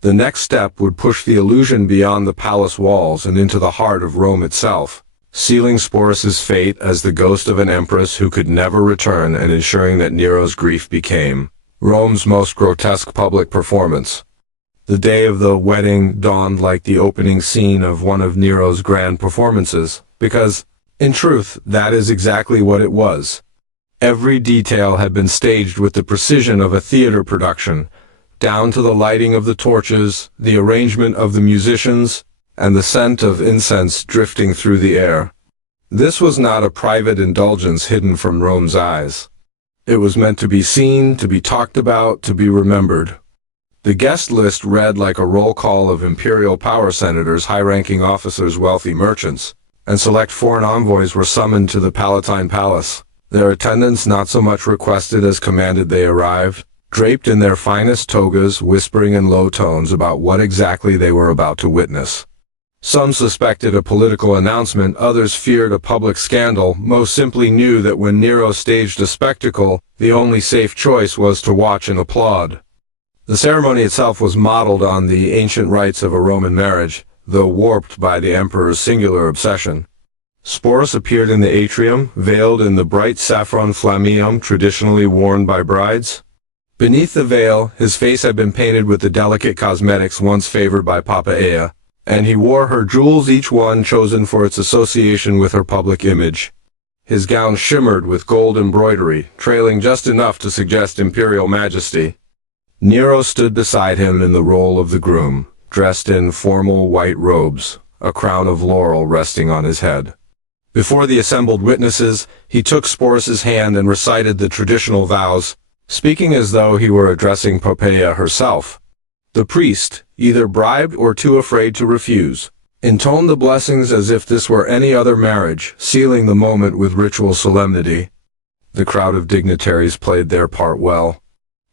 The next step would push the illusion beyond the palace walls and into the heart of Rome itself, sealing Sporus's fate as the ghost of an empress who could never return and ensuring that Nero's grief became Rome's most grotesque public performance. The day of the wedding dawned like the opening scene of one of Nero's grand performances, because, in truth, that is exactly what it was. Every detail had been staged with the precision of a theater production, down to the lighting of the torches, the arrangement of the musicians, and the scent of incense drifting through the air. This was not a private indulgence hidden from Rome's eyes. It was meant to be seen, to be talked about, to be remembered. The guest list read like a roll call of imperial power senators, high-ranking officers, wealthy merchants, and select foreign envoys were summoned to the Palatine Palace. Their attendance not so much requested as commanded. They arrived, draped in their finest togas, whispering in low tones about what exactly they were about to witness. Some suspected a political announcement, others feared a public scandal, most simply knew that when Nero staged a spectacle, the only safe choice was to watch and applaud. The ceremony itself was modeled on the ancient rites of a Roman marriage, though warped by the emperor's singular obsession. Sporus appeared in the atrium, veiled in the bright saffron flammeum traditionally worn by brides. Beneath the veil, his face had been painted with the delicate cosmetics once favored by Poppaea, and he wore her jewels, each one chosen for its association with her public image. His gown shimmered with gold embroidery, trailing just enough to suggest imperial majesty. Nero stood beside him in the role of the groom, dressed in formal white robes, a crown of laurel resting on his head. Before the assembled witnesses, he took Sporus's hand and recited the traditional vows, speaking as though he were addressing Poppaea herself. The priest, either bribed or too afraid to refuse, intoned the blessings as if this were any other marriage, sealing the moment with ritual solemnity. The crowd of dignitaries played their part well.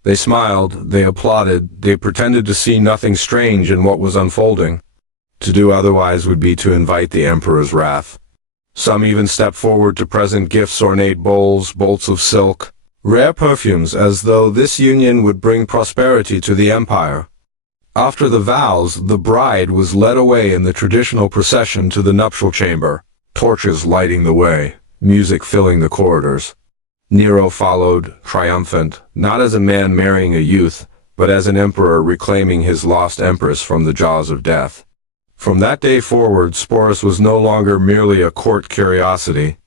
They smiled, they applauded, they pretended to see nothing strange in what was unfolding. To do otherwise would be to invite the emperor's wrath. Some even stepped forward to present gifts, ornate bowls, bolts of silk, rare perfumes, as though this union would bring prosperity to the empire. After the vows, the bride was led away in the traditional procession to the nuptial chamber, torches lighting the way, music filling the corridors. Nero followed, triumphant, not as a man marrying a youth, but as an emperor reclaiming his lost empress from the jaws of death. From that day forward, Sporus was no longer merely a court curiosity.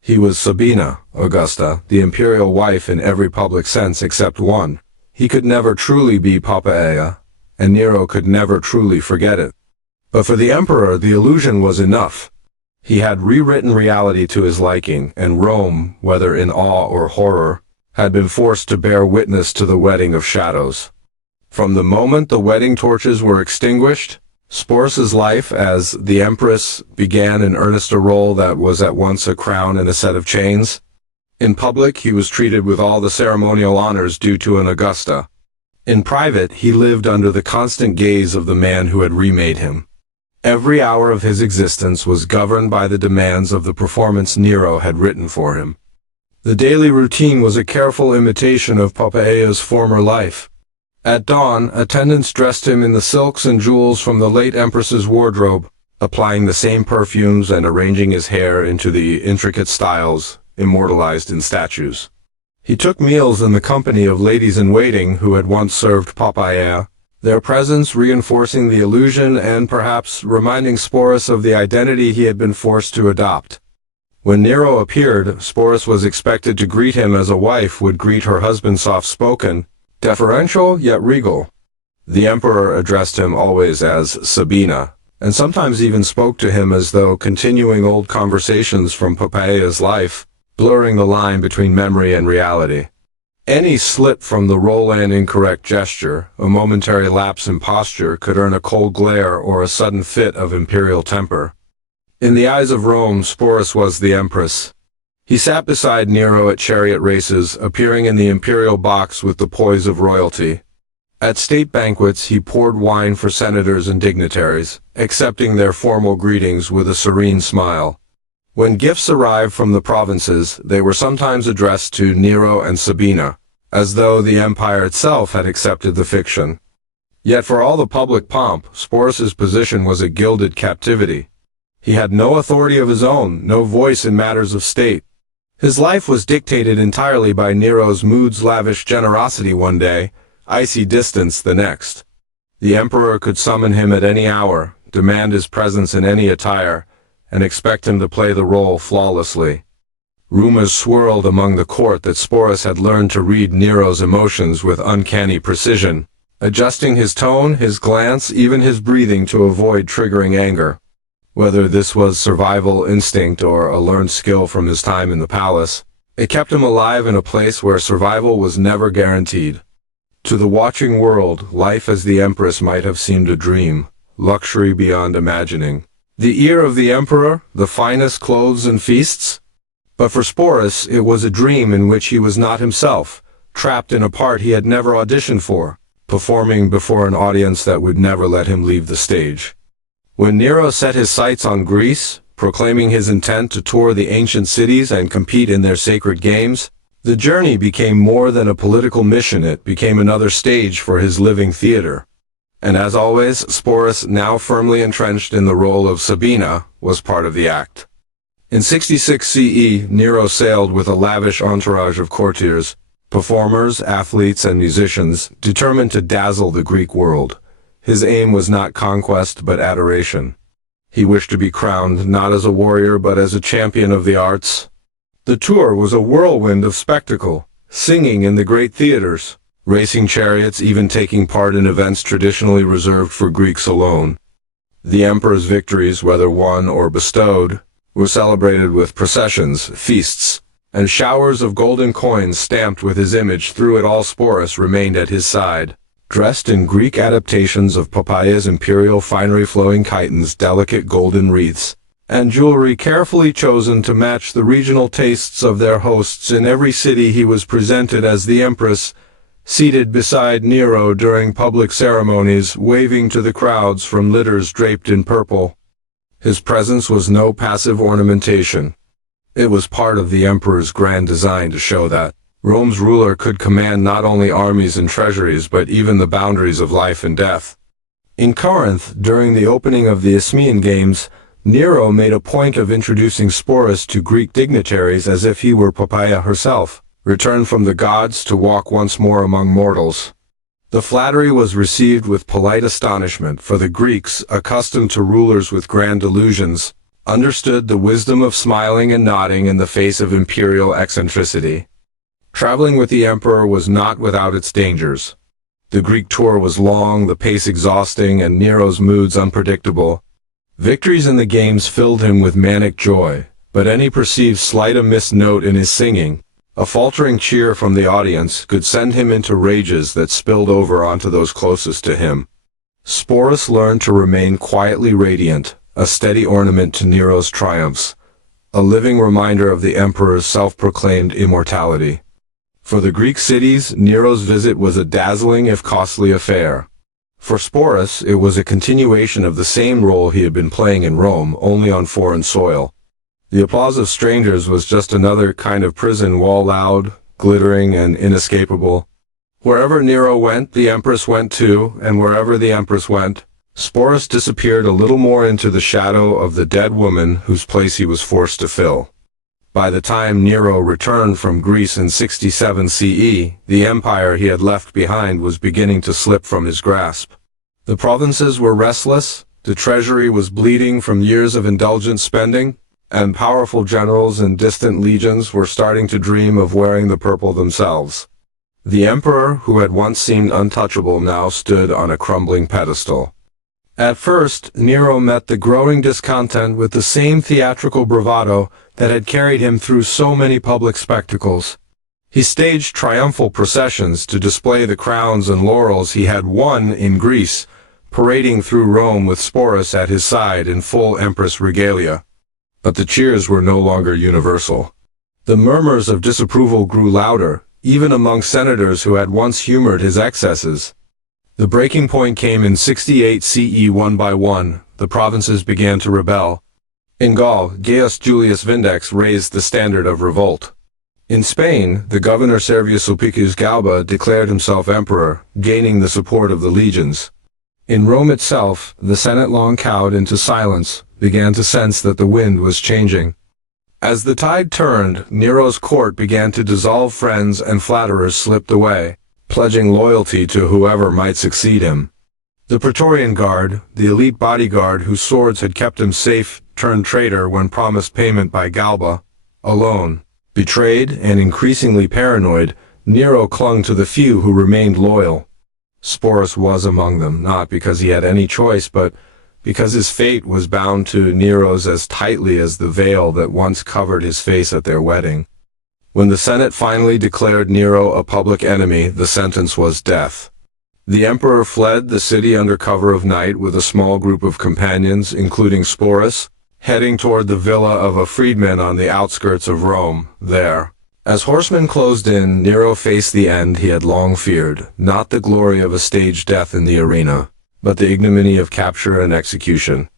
He was Sabina, Augusta, the imperial wife in every public sense except one. He could never truly be Poppaea, and Nero could never truly forget it. But for the emperor, the illusion was enough. He had rewritten reality to his liking, and Rome, whether in awe or horror, had been forced to bear witness to the wedding of shadows. From the moment the wedding torches were extinguished, Sporus's life as the empress began in earnest, a role that was at once a crown and a set of chains. In public, he was treated with all the ceremonial honors due to an Augusta. In private, he lived under the constant gaze of the man who had remade him. Every hour of his existence was governed by the demands of the performance Nero had written for him. The daily routine was a careful imitation of Poppaea's former life. At dawn, attendants dressed him in the silks and jewels from the late empress's wardrobe, applying the same perfumes and arranging his hair into the intricate styles immortalized in statues. He took meals in the company of ladies-in-waiting who had once served Poppaea, their presence reinforcing the illusion and perhaps reminding Sporus of the identity he had been forced to adopt. When Nero appeared, Sporus was expected to greet him as a wife would greet her husband, soft-spoken, deferential yet regal. The emperor addressed him always as Sabina, and sometimes even spoke to him as though continuing old conversations from Poppæa's life, blurring the line between memory and reality. Any slip from the role and incorrect gesture, a momentary lapse in posture, could earn a cold glare or a sudden fit of imperial temper. In the eyes of Rome, Sporus was the empress. He sat beside Nero at chariot races, appearing in the imperial box with the poise of royalty. At state banquets, he poured wine for senators and dignitaries, accepting their formal greetings with a serene smile. When gifts arrived from the provinces, they were sometimes addressed to Nero and Sabina, as though the empire itself had accepted the fiction. Yet for all the public pomp, Sporus's position was a gilded captivity. He had no authority of his own, no voice in matters of state. His life was dictated entirely by Nero's moods, lavish generosity one day, icy distance the next. The emperor could summon him at any hour, demand his presence in any attire, and expect him to play the role flawlessly. Rumors swirled among the court that Sporus had learned to read Nero's emotions with uncanny precision, adjusting his tone, his glance, even his breathing to avoid triggering anger. Whether this was survival instinct or a learned skill from his time in the palace, it kept him alive in a place where survival was never guaranteed. To the watching world, life as the empress might have seemed a dream, luxury beyond imagining. The ear of the emperor, the finest clothes and feasts? But for Sporus, it was a dream in which he was not himself, trapped in a part he had never auditioned for, performing before an audience that would never let him leave the stage. When Nero set his sights on Greece, proclaiming his intent to tour the ancient cities and compete in their sacred games, the journey became more than a political mission. It became another stage for his living theater. And as always, Sporus, now firmly entrenched in the role of Sabina, was part of the act. In 66 CE, Nero sailed with a lavish entourage of courtiers, performers, athletes, and musicians, determined to dazzle the Greek world. His aim was not conquest but adoration. He wished to be crowned not as a warrior but as a champion of the arts. The tour was a whirlwind of spectacle, singing in the great theaters, racing chariots, even taking part in events traditionally reserved for Greeks alone. The emperor's victories, whether won or bestowed, were celebrated with processions, feasts, and showers of golden coins stamped with his image. Through it all, Sporus remained at his side, dressed in Greek adaptations of Poppæa's imperial finery, flowing chitons, delicate golden wreaths, and jewelry carefully chosen to match the regional tastes of their hosts. In every city he was presented as the empress, seated beside Nero during public ceremonies, waving to the crowds from litters draped in purple. His presence was no passive ornamentation. It was part of the emperor's grand design to show that Rome's ruler could command not only armies and treasuries but even the boundaries of life and death. In Corinth, during the opening of the Isthmian Games, Nero made a point of introducing Sporus to Greek dignitaries as if he were Poppæa herself, returned from the gods to walk once more among mortals. The flattery was received with polite astonishment, for the Greeks, accustomed to rulers with grand illusions, understood the wisdom of smiling and nodding in the face of imperial eccentricity. Traveling with the emperor was not without its dangers. The Greek tour was long, the pace exhausting, and Nero's moods unpredictable. Victories in the games filled him with manic joy, but any perceived slight amiss note in his singing, a faltering cheer from the audience, could send him into rages that spilled over onto those closest to him. Sporus learned to remain quietly radiant, a steady ornament to Nero's triumphs, a living reminder of the emperor's self-proclaimed immortality. For the Greek cities, Nero's visit was a dazzling if costly affair. For Sporus, it was a continuation of the same role he had been playing in Rome, only on foreign soil. The applause of strangers was just another kind of prison wall, loud, glittering, and inescapable. Wherever Nero went, the empress went too, and wherever the empress went, Sporus disappeared a little more into the shadow of the dead woman whose place he was forced to fill. By the time Nero returned from Greece in 67 CE, the empire he had left behind was beginning to slip from his grasp. The provinces were restless, the treasury was bleeding from years of indulgent spending, and powerful generals and distant legions were starting to dream of wearing the purple themselves. The emperor, who had once seemed untouchable, now stood on a crumbling pedestal. At first, Nero met the growing discontent with the same theatrical bravado that had carried him through so many public spectacles. He staged triumphal processions to display the crowns and laurels he had won in Greece, parading through Rome with Sporus at his side in full empress regalia. But the cheers were no longer universal. The murmurs of disapproval grew louder, even among senators who had once humored his excesses. The breaking point came in 68 CE. One by one, the provinces began to rebel. In Gaul, Gaius Julius Vindex raised the standard of revolt. In Spain, the governor Servius Sulpicius Galba declared himself emperor, gaining the support of the legions. In Rome itself, the Senate, long cowed into silence, began to sense that the wind was changing. As the tide turned, Nero's court began to dissolve. Friends and flatterers slipped away, pledging loyalty to whoever might succeed him. The Praetorian Guard, the elite bodyguard whose swords had kept him safe, turned traitor when promised payment by Galba. Alone, betrayed and increasingly paranoid, Nero clung to the few who remained loyal. Sporus was among them, not because he had any choice, but because his fate was bound to Nero's as tightly as the veil that once covered his face at their wedding. When the Senate finally declared Nero a public enemy, the sentence was death. The emperor fled the city under cover of night with a small group of companions, including Sporus, heading toward the villa of a freedman on the outskirts of Rome. There, as horsemen closed in, Nero faced the end he had long feared, not the glory of a staged death in the arena, but the ignominy of capture and execution.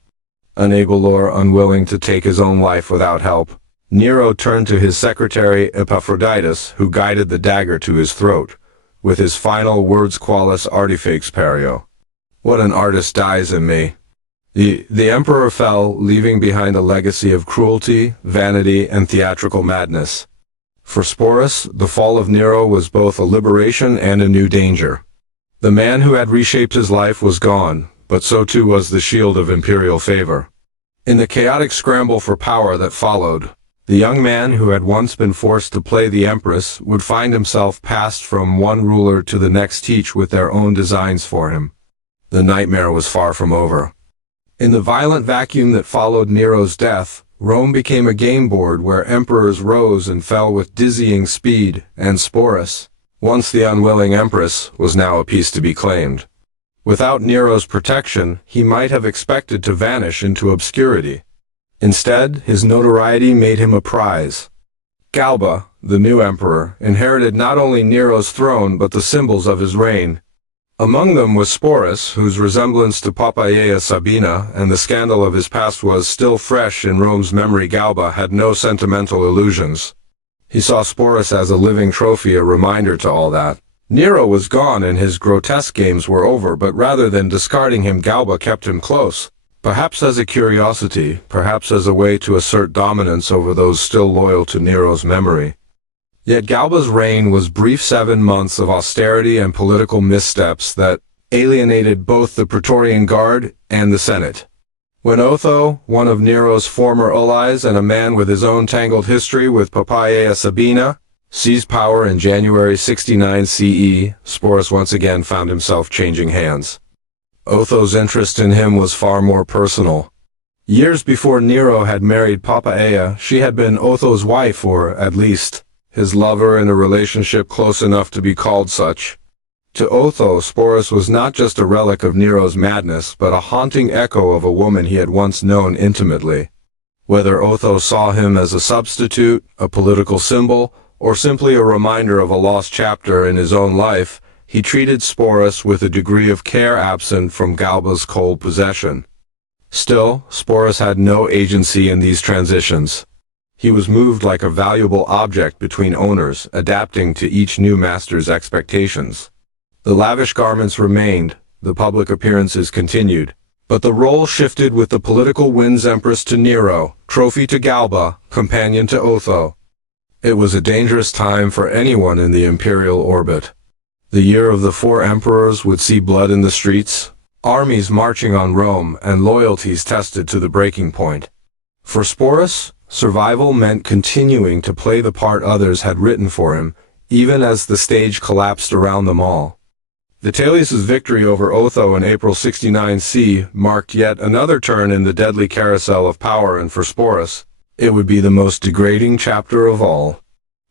Unable or unwilling to take his own life without help, Nero turned to his secretary Epaphroditus, who guided the dagger to his throat, with his final words: qualis artifex perio. What an artist dies in me. The emperor fell, leaving behind a legacy of cruelty, vanity, and theatrical madness. For Sporus, the fall of Nero was both a liberation and a new danger. The man who had reshaped his life was gone, but so too was the shield of imperial favor. In the chaotic scramble for power that followed, the young man who had once been forced to play the empress would find himself passed from one ruler to the next, each with their own designs for him. The nightmare was far from over. In the violent vacuum that followed Nero's death, Rome became a game board where emperors rose and fell with dizzying speed, and Sporus, once the unwilling empress, was now a piece to be claimed. Without Nero's protection, he might have expected to vanish into obscurity. Instead, his notoriety made him a prize. Galba, the new emperor, inherited not only Nero's throne but the symbols of his reign. Among them was Sporus, whose resemblance to Poppaea Sabina and the scandal of his past was still fresh in Rome's memory. Galba had no sentimental illusions. He saw Sporus as a living trophy, a reminder to all that. Nero was gone and his grotesque games were over, but rather than discarding him, Galba kept him close. Perhaps as a curiosity, perhaps as a way to assert dominance over those still loyal to Nero's memory. Yet Galba's reign was brief: 7 months of austerity and political missteps that alienated both the Praetorian Guard and the Senate. When Otho, one of Nero's former allies and a man with his own tangled history with Poppaea Sabina, seized power in January 69 CE, Sporus once again found himself changing hands. Otho's interest in him was far more personal. Years before Nero had married Poppaea, she had been Otho's wife, or, at least, his lover in a relationship close enough to be called such. To Otho, Sporus was not just a relic of Nero's madness, but a haunting echo of a woman he had once known intimately. Whether Otho saw him as a substitute, a political symbol, or simply a reminder of a lost chapter in his own life, he treated Sporus with a degree of care absent from Galba's cold possession. Still, Sporus had no agency in these transitions. He was moved like a valuable object between owners, adapting to each new master's expectations. The lavish garments remained, the public appearances continued, but the role shifted with the political winds: empress to Nero, trophy to Galba, companion to Otho. It was a dangerous time for anyone in the imperial orbit. The year of the 4 emperors would see blood in the streets, armies marching on Rome, and loyalties tested to the breaking point. For Sporus, survival meant continuing to play the part others had written for him, even as the stage collapsed around them all. Vitellius's victory over Otho in April 69 C marked yet another turn in the deadly carousel of power, and for Sporus, it would be the most degrading chapter of all.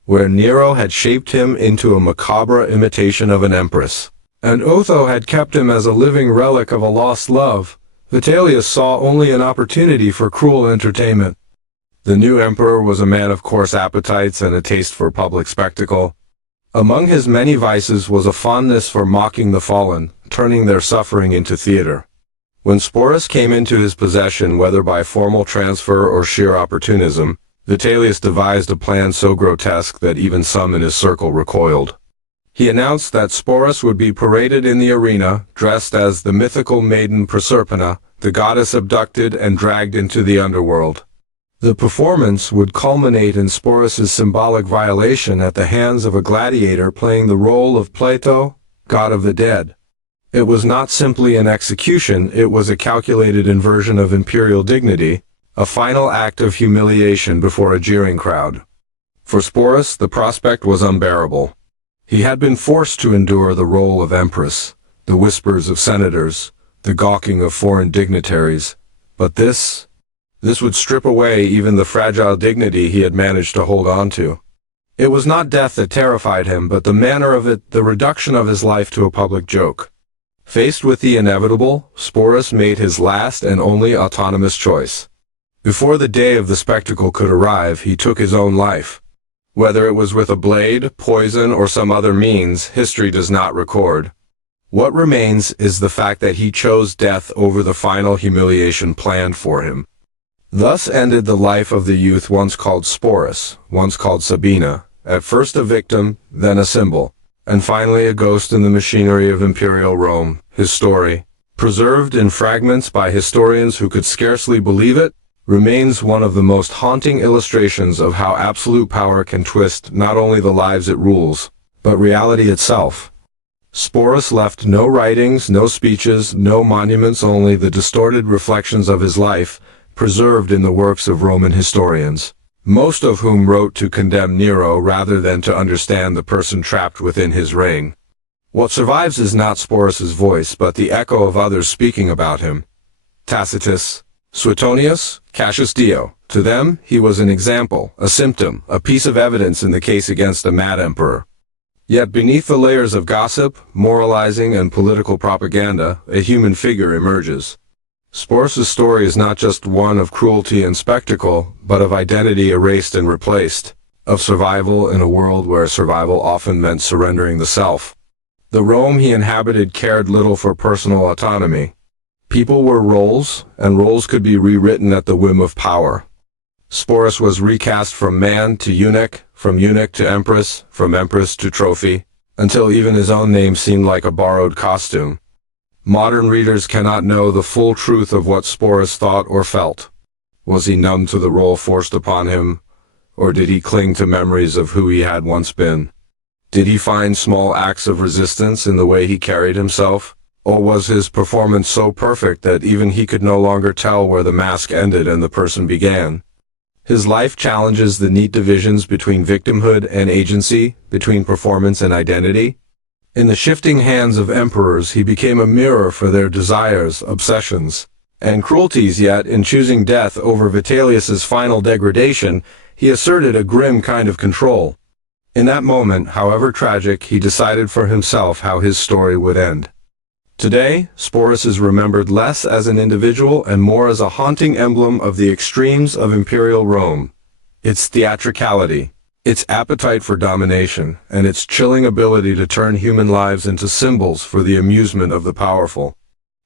Where Nero had shaped him into a macabre imitation of an empress, and Otho had kept him as a living relic of a lost love, Vitellius saw only an opportunity for cruel entertainment. The new emperor was a man of coarse appetites and a taste for public spectacle. Among his many vices was a fondness for mocking the fallen, turning their suffering into theater. When Sporus came into his possession, whether by formal transfer or sheer opportunism, Vitellius devised a plan so grotesque that even some in his circle recoiled. He announced that Sporus would be paraded in the arena, dressed as the mythical maiden Proserpina, the goddess abducted and dragged into the underworld. The performance would culminate in Sporus's symbolic violation at the hands of a gladiator playing the role of Plato, god of the dead. It was not simply an execution, it was a calculated inversion of imperial dignity, a final act of humiliation before a jeering crowd. For Sporus, the prospect was unbearable. He had been forced to endure the role of empress, the whispers of senators, the gawking of foreign dignitaries, but this would strip away even the fragile dignity he had managed to hold on to. It was not death that terrified him, but the manner of it, the reduction of his life to a public joke. Faced with the inevitable, Sporus made his last and only autonomous choice. Before the day of the spectacle could arrive, he took his own life. Whether it was with a blade, poison, or some other means, history does not record. What remains is the fact that he chose death over the final humiliation planned for him. Thus ended the life of the youth once called Sporus, once called Sabina, at first a victim, then a symbol, and finally a ghost in the machinery of imperial Rome. His story, preserved in fragments by historians who could scarcely believe it, remains one of the most haunting illustrations of how absolute power can twist not only the lives it rules, but reality itself. Sporus left no writings, no speeches, no monuments, only the distorted reflections of his life, preserved in the works of Roman historians, most of whom wrote to condemn Nero rather than to understand the person trapped within his reign. What survives is not Sporus's voice, but the echo of others speaking about him. Tacitus, Suetonius, Cassius Dio. To them, he was an example, a symptom, a piece of evidence in the case against a mad emperor. Yet beneath the layers of gossip, moralizing, and political propaganda, a human figure emerges. Sporus's story is not just one of cruelty and spectacle, but of identity erased and replaced, of survival in a world where survival often meant surrendering the self. The Rome he inhabited cared little for personal autonomy. People were roles, and roles could be rewritten at the whim of power. Sporus was recast from man to eunuch, from eunuch to empress, from empress to trophy, until even his own name seemed like a borrowed costume. Modern readers cannot know the full truth of what Sporus thought or felt. Was he numb to the role forced upon him, or did he cling to memories of who he had once been? Did he find small acts of resistance in the way he carried himself? Or was his performance so perfect that even he could no longer tell where the mask ended and the person began? His life challenges the neat divisions between victimhood and agency, between performance and identity. In the shifting hands of emperors, he became a mirror for their desires, obsessions, and cruelties, yet in choosing death over Vitellius's final degradation, he asserted a grim kind of control. In that moment, however tragic, he decided for himself how his story would end. Today, Sporus is remembered less as an individual and more as a haunting emblem of the extremes of imperial Rome. Its theatricality, its appetite for domination, and its chilling ability to turn human lives into symbols for the amusement of the powerful.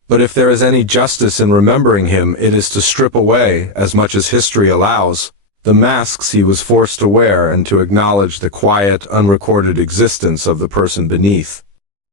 But if there is any justice in remembering him, it is to strip away, as much as history allows, the masks he was forced to wear and to acknowledge the quiet, unrecorded existence of the person beneath.